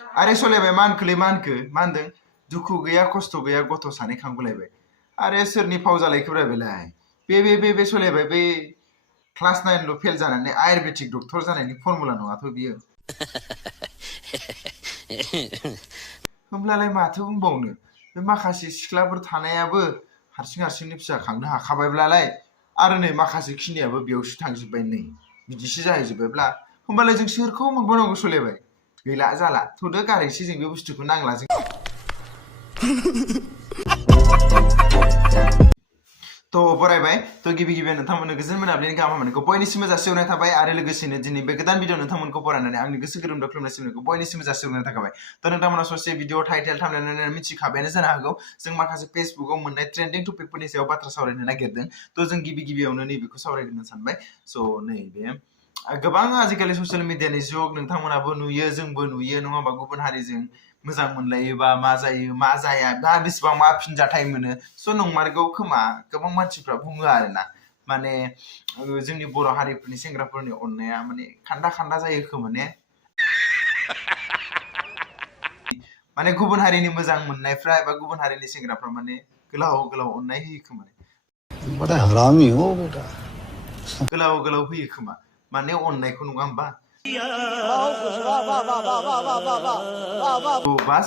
आरे सोलायबाय मानखोलै मा होनदों दुखु गैया खस्थ' गैया गथ' सानै खांबोलायबाय आरे सोरनि फाव जालायखोब्रा बेलाय बे सोलायबाय बै क्लास 9ल' फेल जानानै आयुर्वेदिक डक्टर जानायनि फर्मुला नङाथ' बियो होमब्लालाय माथो बुंबावनो बे माखासे सिख्लाफोर थानायाबो हारसिंनि फिसा खांनो हाखाबायब्लालाय आरो नै माखासे खिनियाबो बेयावसो थांजोब्बाय नै बिदिसो जाहैजोब्बायब्ला होमबालाय जों सोरखौ मोनबावनांगौ सोलायबाय गैला जाला थ'दो गारैसै जों बे बुस्थुखौ नांला जों तो बरायबाय तो गिबि नोंथांमोननो गोजोन मोनाबिलिनि गाहाम हामलायनायखौ बयनिसिमबो जासिहरनाय थाबाय आरो लोगोसेनो दिनै बे गोदान भिडिअ नोंथांमोनखौ बरायनानै आंनि गोसो गोरबोनिफ्राय खुलुमनाय सिबिनायखौ बयनिसिमबो जासिहरनाय थाबाय तो नोंथांमोना ससे भिडिअ टाइटेल थामलायनानै मिथिखाबायानो जानो हागौ जों माखासे फेसबुकआव मोननाय ट्रेन्डिं टपिकफोरनि सायाव बाथ्रा सावरायनो नागिरदों तो जों गिबियावनो नैबेखौ सावरायग्रोनो सानबाय स' नैबे गोबां आजिखालि ससियेल मिडियानि जुग नोंथांमोनाबो नुयो जोंबो नुयो नङा होमबा गुबुन हारिजों मोजां मोनलायोबा मा जायो मा जाया दा बेसेबां मा फिनजाथाय मोनो स' नंमारगौ खोमा गोबां मानसिफ्रा बुङो आरोना माने जोंनि बर' हारिफोरनि सेंग्राफोरनि अननाया माने खान्दा जायो खोमा माने गुबुन हारिनि मोजां मोननायफ्रा एबा गुबुन हारिनि सेंग्राफ्रा माने गोलाव अननाय होयो खोमा बड़ा हरामी हो बेटा गोलाव होयो खोमा माने अननायखौ नङा होमबा बास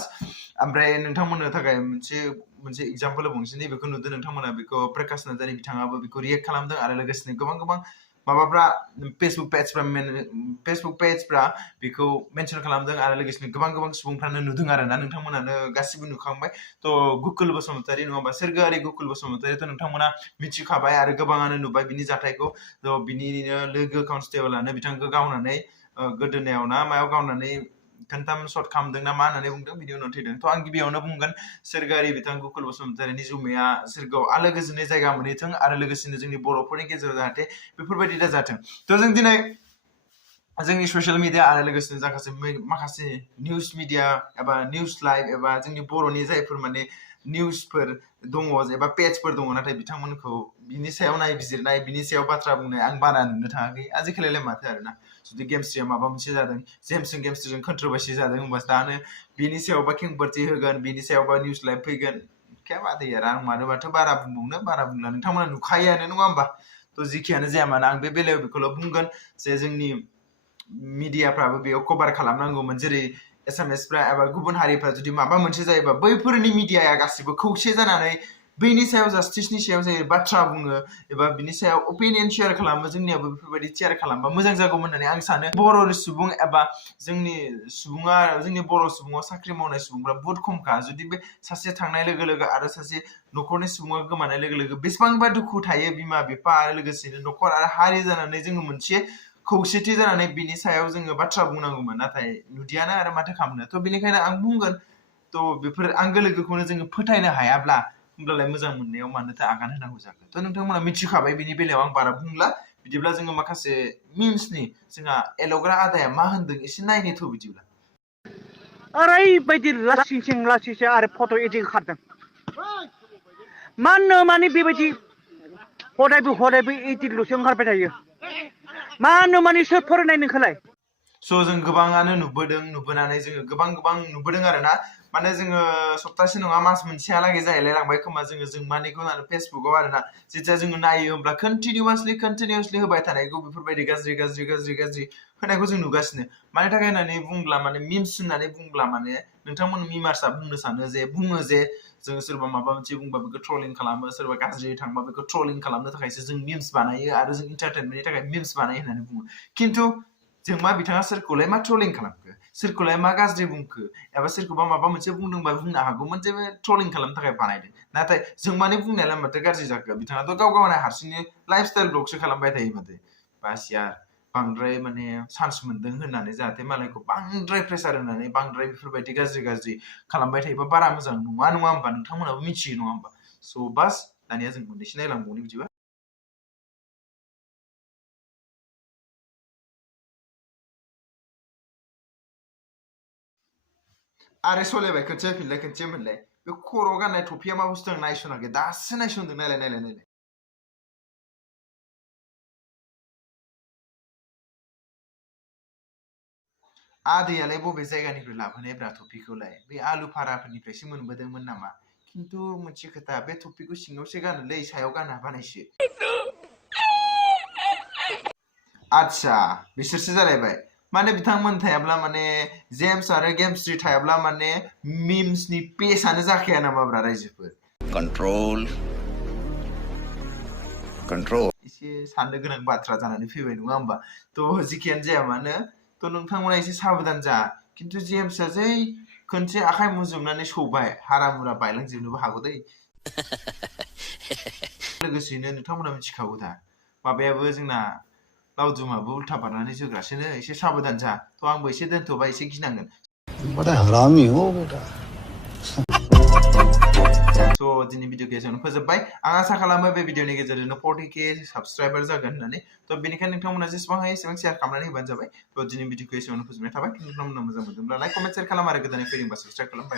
ओमफ्राय नोंथांमोननो थाखाय मोनसे एग्जाम्पल बुंनोसै नैबेखौ नुदों नोंथांमोना बेखौ प्रकाश नार्जारि बिथाङाबो बेखौ रियेक्ट खालामदों आरो लोगोसेनो गोबां माबाफ्रा फेसबुक पेजफ्रा बेखौ मेनसन खालामदों आरो लोगोसेनो गोबां सुबुंफ्रानो नुदों आरोना नोंथांमोनानो गासिबो नुखांबाय तो गुकुल बसुमतारी नङाबा सोरगोआरि गुकुल बसुमतारीथ' नोंथांमोना मिथिखाबाय आरो गोबाङानो नुबाय बिनि जाथायखौ बिनिनो लोगो कनस्टेबलानो बिथांखौ गावनानै गोदोनायाव ना मायाव गावनानै खोनथाम सर्ट खालामदों ना मा होननानै बुंदों बिनि उनाव थैदों थ' आं गिबियावनो बुंगोन सोरगोआरि बिथां गुकुल बसुमतारीनि जुमाया सोरगोआव आलो गोजोनै जायगा मोनहैथों आरो लोगोसेनो जोंनि बर'फोरनि गेजेराव जाहाथे बेफोरबायदि दा जाथों थ' जों दिनै जोंनि ससियेल मिडिया आरो लोगोसेनो माखासे निउस मिडिया एबा निउस लाइभ एबा जोंनि बर'नि जायफोर माने निउसफोर दङ एबा पेजफोर दङ नाथाय बिथांमोनखौ बिनि सायाव नायबिजिरनाय बिनि सायाव बाथ्रा बुंनाय आं बारा नुनो थाङाखै आजिखालिलाय माथो आरोना जुदि गेमस्रिया माबा मोनसे जादों गेमस्रिजों कन्ट्रोभार्सि जादों होमबा दानो बिनि सायावबा खेंफोरथि होगोन बिनि सायावबा निउस लाइभ फैगोन क्या बात है यार आं मानोबाथ' बारा बुंला नोंथांमोना नुखायोआनो नङा होमबा थ' जिखियानो जाया मानो आं बे बेलायाव बेखौल' बुंगोन जे जोंनि मिडियाफ्राबो बेयाव कभार खालामनांगौमोन जेरै एसामिसफ्रा एबा गुबुन हारिफ्रा जुदि माबा मोनसे जायोबा बैफोरनि मिडियाया गासिबो खौसे जानानै बैनि सायाव जास्टिसनि सायाव जायो बाथ्रा बुङो एबा बिनि सायाव अपिनियन शेयार खालामो जोंनियाबो बेफोरबायदि शेयार खालामबा मोजां जागौमोन होननानै आं सानो बर' सुबुं एबा जोंनि बर' सुबुङाव साख्रि मावनाय सुबुंफ्रा बहुत खमखा जुदि बे सासे थांनाय लोगो आरो सासे न'खरनि सुबुङा गोमानाय लोगो बेसेबांबा दुखु थायो बिमा बिफा आरो लोगोसेनो न'खर आरो हारि जानानै जोङो मोनसे खौसेथि जानानै बिनि सायाव जोङो बाथ्रा बुंनांगौमोन नाथाय नुदियानो आरो माथो खालामनो थ' बेनिखायनो आं बुंगोन थ' बेफोर आंगो लोगोखौनो जोङो फोथायनो हायाब्ला होमब्लालाय मोजां मोननायाव मानोथो आगान होनांगौ जाखो थ' नोंथांमोना मिथिखाबाय बिनि बेलायाव आं बारा बुंला बिदिब्ला जोङो माखासे मिम्सनि जोंहा एल'ग्रा आदाया मा होनदों एसे नायनोथ' बिदिब्ला ओरैबायदि लासिंसिं आरो फट' एडिटिं खारदों मानो माने बेबायदि हदायबो एडिटल'सो ओंखारबाय थायो मानो माने सोर फरायनाय नोंखौलाय स' जों गोबाङानो नुबोनानै जोङो गोबां नुबोदों आरोना माने जोङो सप्तासे नङा मास मोनसेहालागै जाहैलाय लांबाय खोमा जों मानिखौ फेसबुकआव आरोना जेथिया जोङो नायो होमब्ला कन्टिनिउसलि होबाय थानायखौ बेफोरबायदि गाज्रि होनायखौ जों नुगासिनो मानि थाखाय होननानै बुंब्ला माने मिम्स होननानै बुंब्ला माने नोंथांमोन मिमार्सआ बुङो जे जों सोरबा माबा मोनसे बुंबा बेखौ ट्रलिं खालामो सोरबा गाज्रि थांबा बेखौ ट्रलिं खालामनो थाखायसो जों मिम्स बानायो आरो जों इन्टारटेनमेन्टनि थाखाय मिम्स बानायो होननानै बुङो खिन्थु जों मा बिथाङा सोरखौलाय मा ट्रलिं खालामखो सोरखौलाय मा गाज्रि बुंखो एबा सोरखौबा माबा मोनसे बुंदोंबा बुंनो हागौमोन जे ट्रलिं खालामनो थाखाय बानायदों नाथाय जों माने बुंनायालाय माथो गाज्रि जाखो बिथाङाथ' गावनि हारसिंनि लाइफस्टाइल ब्लगसो खालामबाय थायो माथो बास यार बांद्राय माने चान्स मोनदों होननानै जाहाथे मालायखौ बांद्राय प्रेसार होनानै बांद्राय बेफोरबायदि गाज्रि खालामबाय थायोबा बारा मोजां नङा होमबा नोंथांमोनाबो मिथियो नङा होमबा स' बास दानिया जों मोननैसो नायलांबावनि बिदिबा आरे सलायबाय खोनसे मोनलाय बे खर' गाननाय टफिया मा बुस्थु आं नायसनाखै दासो नायसनदों नायलाय आदैयालाय बबे जायगानिफ्राय लाबोनाय ब्रा टपिकखौलाय बे आलु फाराफोरनिफ्रायसो मोनबोदोंमोन नामा खिन्थु मोनसे खोथा बे टपिकखौ सिङावसो गानोलै सायाव गाना बानायसो आच्छा बिसोरसो जालायबाय माने बिथांमोन थायाब्ला माने जेम्स आरो गेमस्रि थायाब्ला माने मिम्सनि पेजआनो जाखाया नामा ब्रा रायजोफोर कंट्रोल कंट्रोल एसे साननो गोनां बाथ्रा जानानै फैबाय नङा होमबा थ' जिखियानो जाया मानो थ' नोंथांमोना एसे साबधान जा खिन्थु जेम्सआ जै खनसे आखाइ मुजुबनानै सौबाय हारामुरा बायलांजोबनोबो हागौ दै लोगोसेनो नोंथांमोना मिथिखागौ दा माबायाबो जोंना लावदुमाबो उल्था बारनानै जोग्रासोनो एसे साबधान जा थ' आंबो एसे दोनथ'बाय एसे गिनांगोन बड़ा हरामी हो बेटा स' दिनै भिडिअखौ एसेयावनो फोजोबबाय आं आसा खालामो बे भिडिअनि गेजेरजोंनो 40k साबस्क्राइबार जागोन होननानै थ' बेनिखायनो नोंथांमोना जेसेबां हायो एसेबां शेयार खालामनानै होबानो जाबाय थ' दिनै भिडिअखौ एसेयावनो फोजोबनाय थाबाय नोंथांमोना मोजां मोनदोंब्ला लाइक कमेन्ट शेयार खालाम आरो गोदानै फैदोंबा साबस्क्राइब खालाम